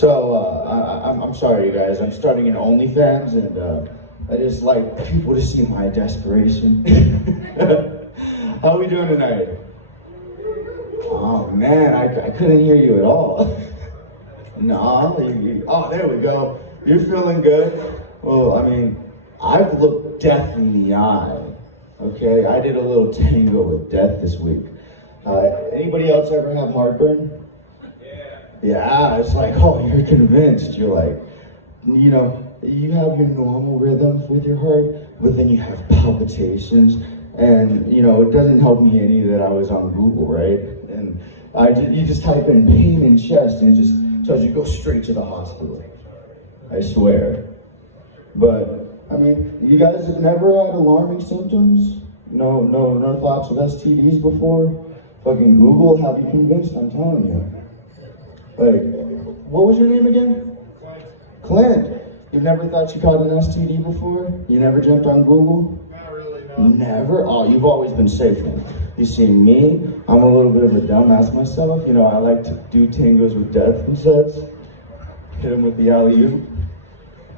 So, I'm sorry, you guys. I'm starting an OnlyFans, and I just like people to see my desperation. How are we doing tonight? Oh man, I couldn't hear you at all. No, oh, there we go. You're feeling good? Well, I mean, I've looked death in the eye. Okay, I did a little tango with death this week. Anybody else ever have heartburn? Yeah, it's like, oh, you're convinced. You're like, you know, you have your normal rhythms with your heart, but then you have palpitations. And, you know, it doesn't help me any that I was on Google, right? And you just type in pain in chest and it just tells you go straight to the hospital. I swear. But, I mean, you guys have never had alarming symptoms? No thoughts of STDs before? Fucking Google will have you convinced, I'm telling you. Like, what was your name again? Clint. You've never thought you caught an STD before? You never jumped on Google? Not really, no. Never? Oh, you've always been safe then. You see me, I'm a little bit of a dumbass myself. You know, I like to do tangos with death and sets. Hit him with the alley-oop.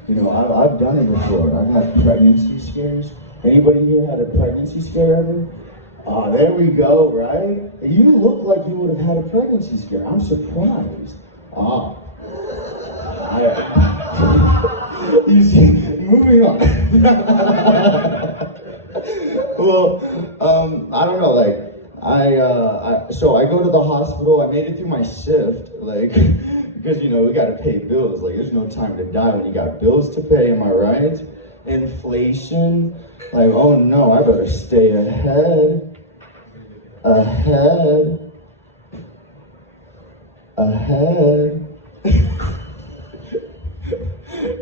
You know, I've done it before. I've had pregnancy scares. Anybody here had a pregnancy scare ever? Oh, there we go, right? You look like you would have had a pregnancy scare. I'm surprised. Ah. You see, moving on. Well, I don't know, like, so I go to the hospital, I made it through my shift, like, because, you know, we gotta pay bills, like, there's no time to die when you got bills to pay, am I right? Inflation, like, oh no, I better stay ahead.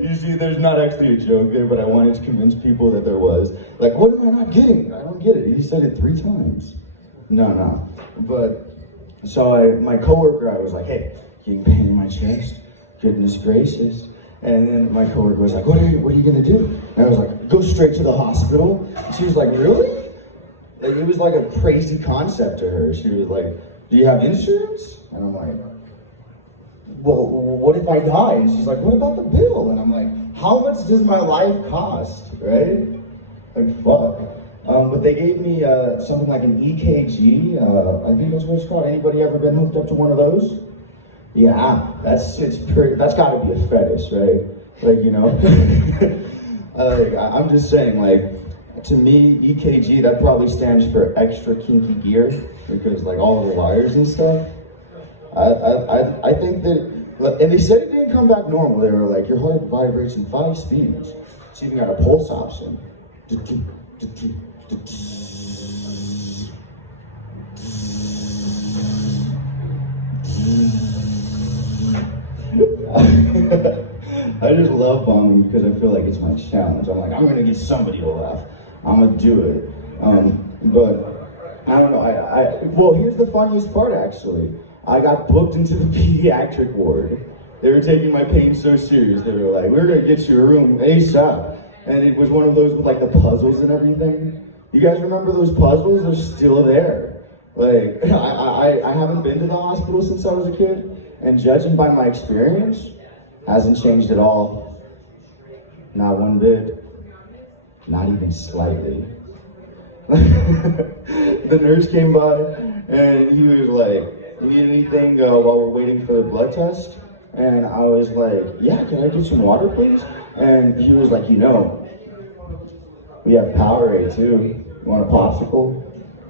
You see, there's not actually a joke there, but I wanted to convince people that there was. Like, what am I not getting? I don't get it. He said it 3 times. No. But, so my coworker, I was like, hey, getting pain in my chest? Goodness gracious. And then my coworker was like, what are you gonna do? And I was like, go straight to the hospital. And she was like, really? Like, it was like a crazy concept to her. She was like, do you have insurance? And I'm like, well, what if I die? And she's like, what about the bill? And I'm like, how much does my life cost, right? Like, fuck. But they gave me something like an EKG. I think that's what it's called. Anybody ever been hooked up to one of those? Yeah, that's gotta be a fetish, right? Like, you know? I'm just saying, like, to me, EKG, that probably stands for extra kinky gear, because like all of the wires and stuff. I think that, and they said it didn't come back normal. They were like, your heart vibrates in 5 speeds. It's even got a pulse option. I just love bombing because I feel like it's my challenge. I'm like, I'm gonna get somebody to laugh. I'm gonna do it. But I don't know. Well, here's the funniest part actually. I got booked into the pediatric ward. They were taking my pain so serious. They were like, we're gonna get you a room ASAP. And it was one of those with like the puzzles and everything. You guys remember those puzzles? They're still there. Like, I haven't been to the hospital since I was a kid. And judging by my experience, hasn't changed at all. Not one bit. Not even slightly. The nurse came by and he was like, you need anything while we're waiting for the blood test? And I was like, yeah, can I get some water, please? And he was like, you know, we have Powerade too. You want a popsicle?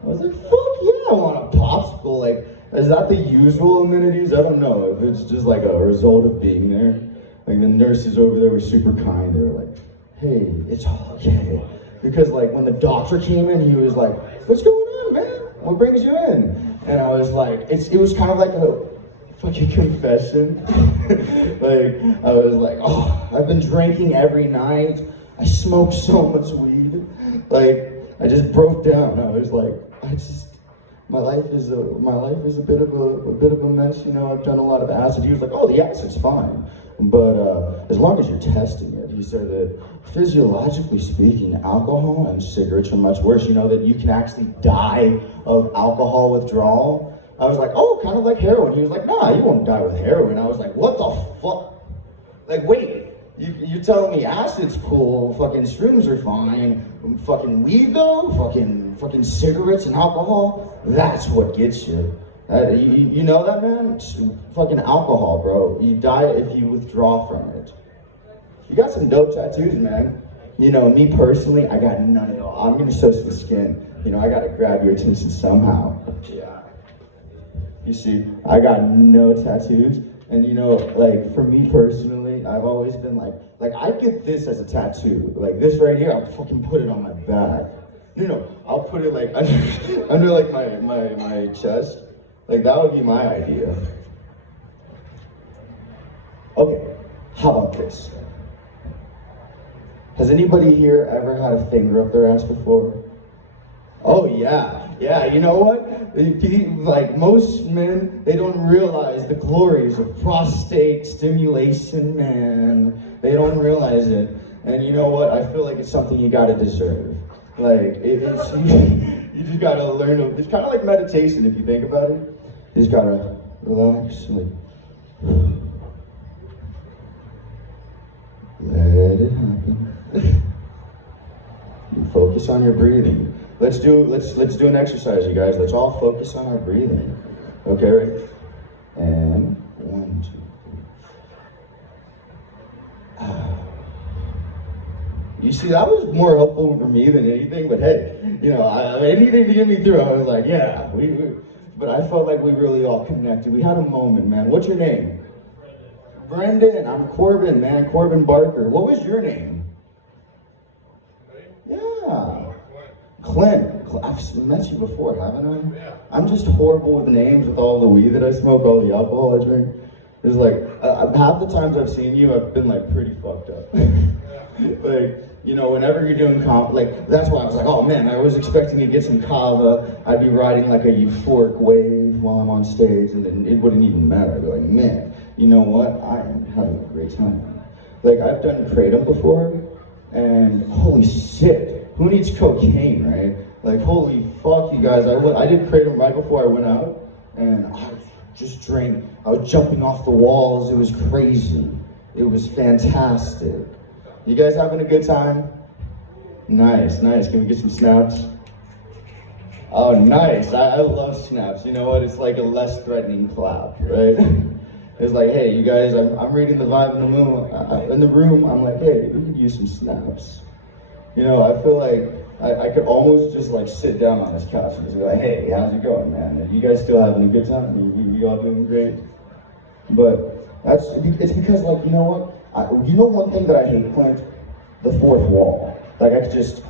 I was like, fuck yeah, I want a popsicle. Like, is that the usual amenities? I don't know if it's just like a result of being there. Like the nurses over there were super kind. They were like, hey, it's all okay. Because like when the doctor came in, he was like, what's going on, man? What brings you in? And I was like, it was kind of like a fucking confession. Like, I was like, oh, I've been drinking every night. I smoked so much weed. Like, I just broke down. I was like, my life is a bit of a mess, you know. I've done a lot of acid. He was like, oh, the acid's fine, but as long as you're testing it. He said that physiologically speaking, alcohol and cigarettes are much worse. You know that you can actually die of alcohol withdrawal. I was like, oh, kind of like heroin. He was like, nah, you won't die with heroin. I was like, what the fuck? Like, wait, you're telling me acid's cool, fucking shrooms are fine, fucking weed though, fucking cigarettes and alcohol, that's what gets you. You know that, man? It's fucking alcohol, bro. You die if you withdraw from it. You got some dope tattoos, man. You know, me personally, I got none at all. I'm gonna show some skin. You know, I gotta grab your attention somehow. Yeah. You see, I got no tattoos. And you know, like, for me personally, I've always been like I'd get this as a tattoo. Like, this right here, I'll fucking put it on my back. No, I'll put it, like, under like, my chest. Like, that would be my idea. Okay, how about this? Has anybody here ever had a finger up their ass before? Oh yeah, you know what? Like most men, they don't realize the glories of prostate stimulation, man. They don't realize it. And you know what? I feel like it's something you gotta deserve. Like, it's, you just gotta learn, it's kind of like meditation if you think about it. You just gotta relax, like, let it happen. Focus on your breathing. Let's do an exercise, you guys. Let's all focus on our breathing. Okay, right? And 1, 2, 3. You see, that was more helpful for me than anything. But hey, you know, anything to get me through, I was like, yeah. But I felt like we really all connected. We had a moment, man. What's your name? Brendan. I'm Corbin, man. Corbin Barker. What was your name? Yeah. Clint. I've met you before, haven't I? Yeah. I'm just horrible with names, with all the weed that I smoke, all the alcohol I drink. It's like, half the times I've seen you, I've been like pretty fucked up. Like, you know, whenever you're doing like, that's why I was like, oh man, I was expecting to get some kava. I'd be riding like a euphoric wave while I'm on stage, and then it wouldn't even matter. I'd be like, man, you know what? I am having a great time. Like, I've done kratom before, and holy shit, who needs cocaine, right? Like, holy fuck, you guys, I did kratom right before I went out, and I just drank, I was jumping off the walls, it was crazy. It was fantastic. You guys having a good time? Nice. Can we get some snaps? Oh, nice. I love snaps. You know what? It's like a less threatening clap, right? It's like, hey, you guys, I'm reading the vibe in the room. I'm like, hey, we could use some snaps. You know, I feel like I could almost just like sit down on this couch and just be like, hey, how's it going, man? Are you guys still having a good time? You all doing great? But it's because, like, you know what? You know one thing that I hate, Clint? The fourth wall. Like, I could just,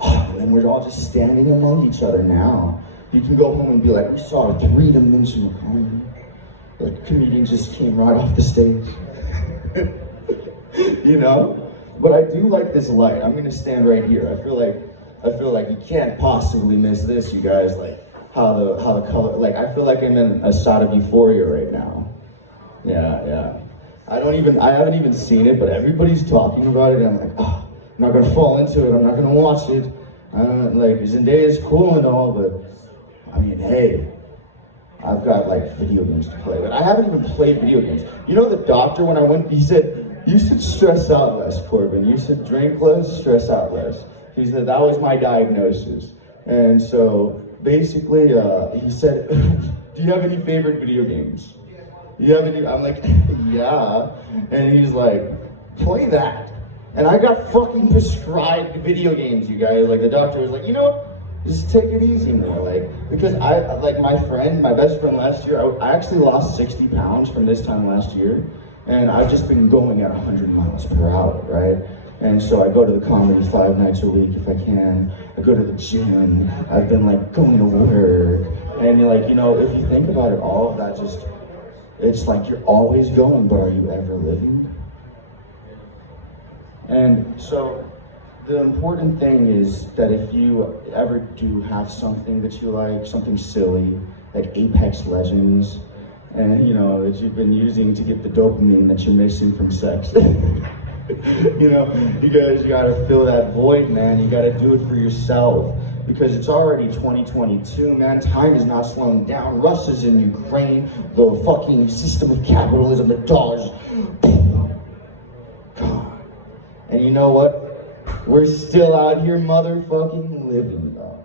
and we're all just standing among each other now. You can go home and be like, we saw a 3-dimensional comedy. The comedian just came right off the stage. You know? But I do like this light. I'm gonna stand right here. I feel like you can't possibly miss this, you guys. Like how the color. Like, I feel like I'm in a shot of euphoria right now. Yeah. I haven't even seen it, but everybody's talking about it. And I'm like, oh, I'm not gonna fall into it. I'm not gonna watch it. Like, Zendaya's cool and all, but I mean, hey, I've got like video games to play. But I haven't even played video games. You know, the doctor, when I went, he said, you should stress out less, Corbin. You should drink less, stress out less. He said that was my diagnosis. And so basically, he said, do you have any favorite video games? Do you have any? I'm like, yeah. And he was like, play that. And I got fucking prescribed video games, you guys. Like, the doctor was like, you know, just take it easy more. Like, because my best friend last year, I actually lost 60 pounds from this time last year. And I've just been going at 100 miles per hour, right? And so I go to the comedy 5 nights a week if I can. I go to the gym. I've been like going to work. And you're like, you know, if you think about it, all of that just, it's like you're always going, but are you ever living? And so the important thing is that if you ever do have something that you like, something silly, like Apex Legends, and you know, that you've been using to get the dopamine that you're missing from sex. You know, you guys gotta fill that void, man. You gotta do it for yourself. because it's already 2022, man. Time is not slowing down. Russia's in Ukraine. The fucking system of capitalism, the dollars. God. And you know what? We're still out here motherfucking living, though.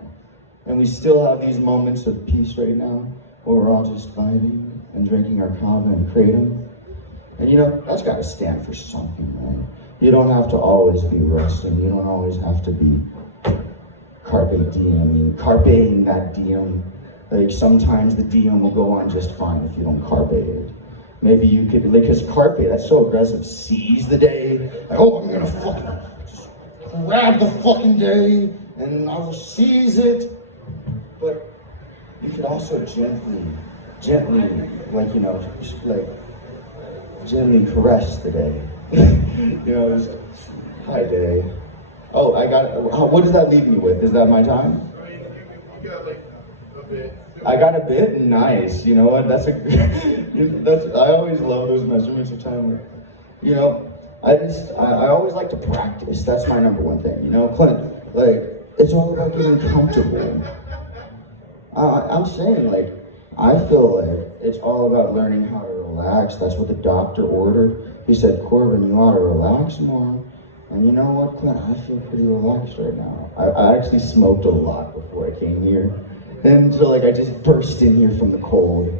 And we still have these moments of peace right now, where we're all just vibing and drinking our kava and kratom. And you know, that's gotta stand for something, right? You don't have to always be Russian. You don't always have to be carpe diem, carpeing that diem. Like, sometimes the diem will go on just fine if you don't carpe it. Maybe you could, like, because carpe, that's so aggressive, seize the day. Like, oh, I'm gonna fucking just grab the fucking day, and I will seize it. But you could also gently, like, you know, just like, gently caress the day. You know, just, hi day. Oh, what does that leave me with? Is that my time? You got like a bit. I got a bit? Nice. You know what? I always love those measurements of time. You know, I always like to practice. That's my number one thing. You know, Clint, like, it's all about getting comfortable. I'm saying, like, I feel like it's all about learning how to relax. That's what the doctor ordered. He said, Corbin, you ought to relax more. And you know what, Clint? I feel pretty relaxed right now. I actually smoked a lot before I came here. And so, like, I just burst in here from the cold.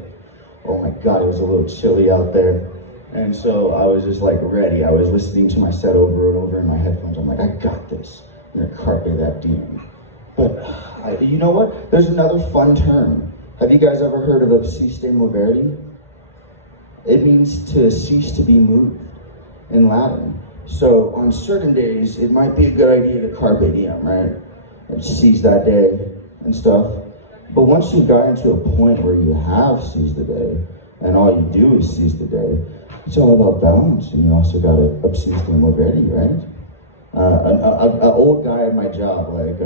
Oh my God, it was a little chilly out there. And so I was just, like, ready. I was listening to my set over and over in my headphones. I'm like, I got this. I'm gonna carpe that demon. But, you know what? There's another fun term. Have you guys ever heard of Absisté Movéri? It means to cease to be moved in Latin. So on certain days, it might be a good idea to carpe diem, right? And seize that day and stuff. But once you've gotten to a point where you have seized the day, and all you do is seize the day, it's all about balance. And you also got to Absisté Movéri, right? An old guy at my job, like,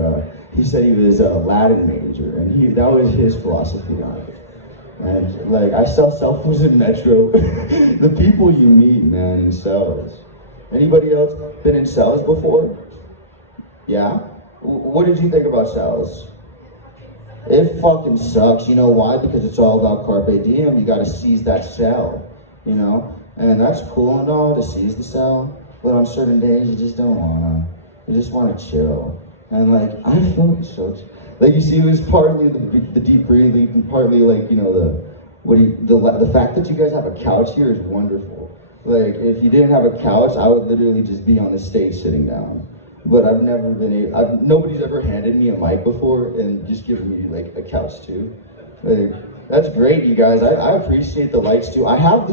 he said he was a Latin major, and that was his philosophy on it. And like, I sell cell phones in Metro. The people you meet, man, in cells. Anybody else been in cells before? Yeah? What did you think about cells? It fucking sucks. You know why? Because it's all about carpe diem. You gotta seize that cell, you know? And that's cool and all to seize the cell, but on certain days you just don't wanna. You just wanna chill. And like, I felt so, like, you see, it was partly the deep breathing, and partly, like, you know, the fact that you guys have a couch here is wonderful. Like, if you didn't have a couch, I would literally just be on the stage sitting down. But I've never been able, nobody's ever handed me a mic before and just given me, like, a couch too. Like, that's great, you guys. I appreciate the lights too. I have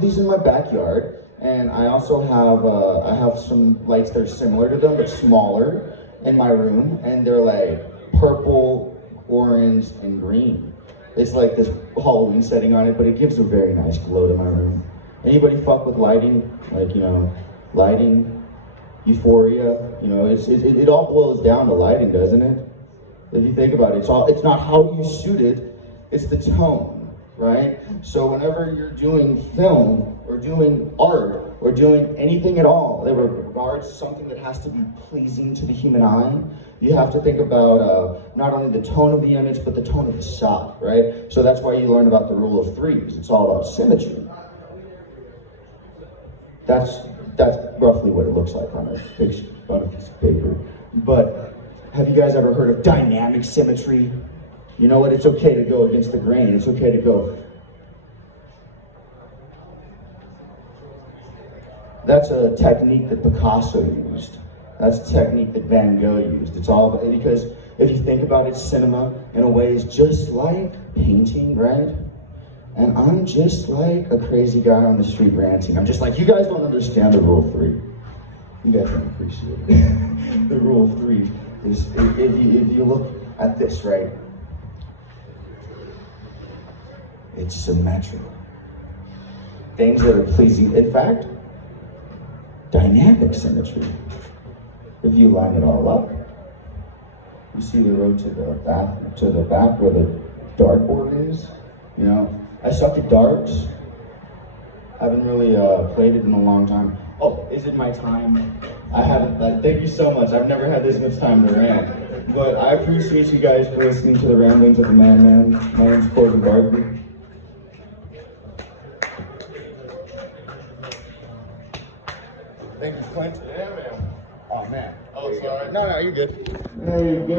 these in my backyard, and I also have, I have some lights that are similar to them, but smaller in my room, and they're like purple, orange, and green. It's like this Halloween setting on it, but it gives a very nice glow to my room. Anybody fuck with lighting? Like, you know, lighting, euphoria, you know, it all boils down to lighting, doesn't it? If you think about it, it's not how you shoot it, it's the tone, right? So whenever you're doing film or doing art or doing anything at all that regards something that has to be pleasing to the human eye, you have to think about not only the tone of the image, but the tone of the shot, right? So that's why you learn about the rule of threes. It's all about symmetry. That's roughly what it looks like on a piece of paper. But have you guys ever heard of dynamic symmetry? You know what? It's okay to go against the grain. It's okay to go. That's a technique that Picasso used. That's a technique that Van Gogh used. It's all about, because if you think about it, cinema in a way is just like painting, right? And I'm just like a crazy guy on the street ranting. I'm just like, you guys don't understand the rule of three. You guys don't appreciate it. The rule of three is, if you look at this, right? It's symmetrical. Things that are pleasing. In fact, dynamic symmetry. If you line it all up, you see the road to the back where the dartboard is. You know, I suck at darts. Haven't really played it in a long time. Oh, is it my time? I haven't. Thank you so much. I've never had this much time to rant. But I appreciate you guys for listening to the ramblings of the man. My name's Corbin Barkley. Thank you, Clint. Yeah, man. Oh man. Oh, sorry. No, you're good. There you go.